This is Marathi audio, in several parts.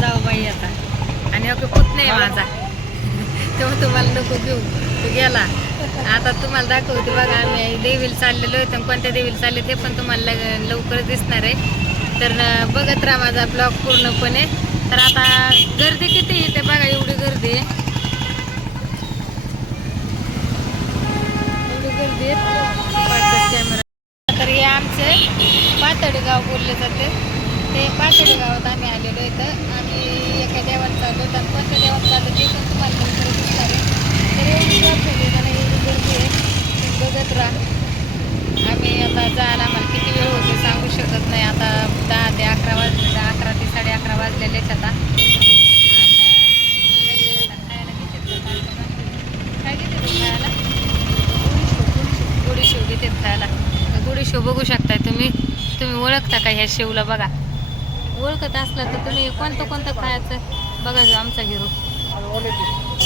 जाऊ बाई आता. आणि ओके पुत नाही माझा. तेव्हा तुम्हाला नको घेऊ. तो गेला. आता तुम्हाला दाखवते बघा आम्ही देवीला चाललेलो आहे. तर कोणत्या देवीला चालले ते पण तुम्हाला लवकरच दिसणार आहे. तर बघत राहा माझा ब्लॉग पूर्णपणे. तर आता गर्दी किती येते बघा एवढी गर्दी आहे. एवढी गर्दी आहे. कॅमेरा तर हे आमचे पातळी गाव बोलले जाते. ते पातळी गावात आम्ही आलेलो इथं. आम्ही एका देवात चाललो आणि कोणत्या देवात चाललो ते पण तुम्हाला नंतर दिसणार आहे तर एवढी गर्दी आहे एवढी गर्दी आहे. ते बघत राहा. आम्ही आता जायला आम्हाला किती वेळ होते सांगू शकत नाही. आता दहा ते अकरा वाजले दहा अकरा ते साडे अकरा वाजलेलेच आता आता खायला काय काय घेते तू खायला? गोडी शेव घेते खायला. गोडी शेव बघू शकताय तुम्ही. तुम्ही ओळखता का ह्या शेवला बघा. ओळखत असला तर तुम्ही कोणतं कोणतं खायचं? बघा आमचा हिरो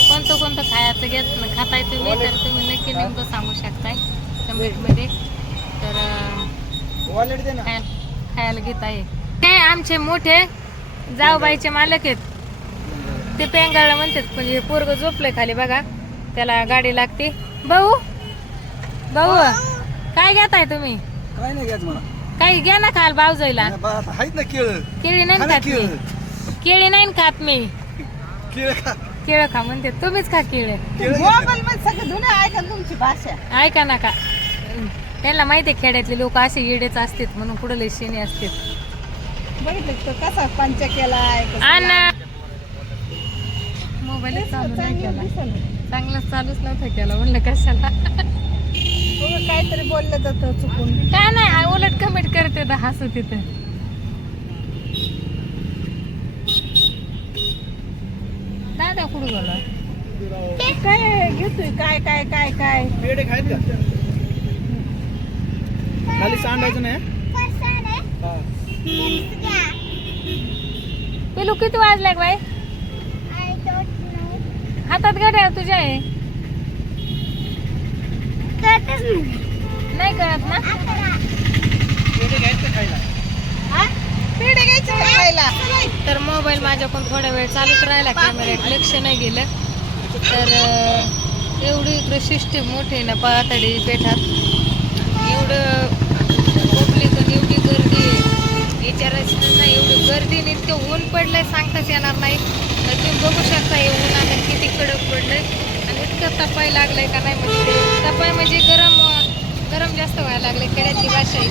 कोणतं कोणतं खायचं घेत खाताय तुम्ही तर तुम्ही नक्की नेमकं सांगू शकताय. कमेंटमध्ये तर खायला घेत आहे. हे आमचे मोठे जाऊबाईचे मालक आहेत. ते पेंगाळला म्हणतात पण हे पोरग झोपलंय खाली बघा. त्याला गाडी लागते. भाऊ भाऊ काय घेताय तुम्ही? काय नाही घ्यायचं मला काही घ्या ना खाल बावजाईला. बा, आता आहेत ना केळ. केळी नाही खात केळ मी. केळी. नाही खात मी. केळ खा. केळं खा म्हणते तुम्हीच खा केळं. केळ मोबाईल मध्ये सगळं धुणे ऐका तुमची भाषा. ऐका ना का. त्यांना माहिती आहे खेड्यातले लोक असे येडेच असतात म्हणून कुठं लय शेणे असतात. बघितलं का तो कसा पंच केलाय कसा आणा मोबाईल चालू नाही चांगलं केला. दिसलं. चांगलं चालूच नव्हतं केला म्हणलं कशाला? उगाच काहीतरी बोललं जातं चुकून. काय नाही उलट कमेंट करते तर हसू तिथं दादा कुठं गेला? काय घेतोय? काय काय काय काय? पेढे खायत का? खाली सांडायचं नाही? हा. पिलू किती वाजल्या बाई? हातात गाड्या तुझ्या आहे. नाही. कळत ना? पेढे घ्यायचं खायला. हा? तर मोबाईल माझ्याकडून थोडा वेळ चालूच राहिला कॅमेऱ्यात लक्ष नाही गेलं. तर एवढी इकडे सिस्टीम मोठी आहे ना पातळी पेठात. एवढं पब्लिक एवढी गर्दी आहे. विचारायचं नाही एवढी गर्दी आणि इतकं ऊन पडलंय सांगताच येणार नाही. तर तुम्ही बघू शकता हे उन्हाने किती कडक पडलंय. आणि इतकं तपाय लागलंय का नाही म्हणजे उपाय म्हणजे गरम गरम जास्त व्हायला लागले खेड्यातली भाषा आहे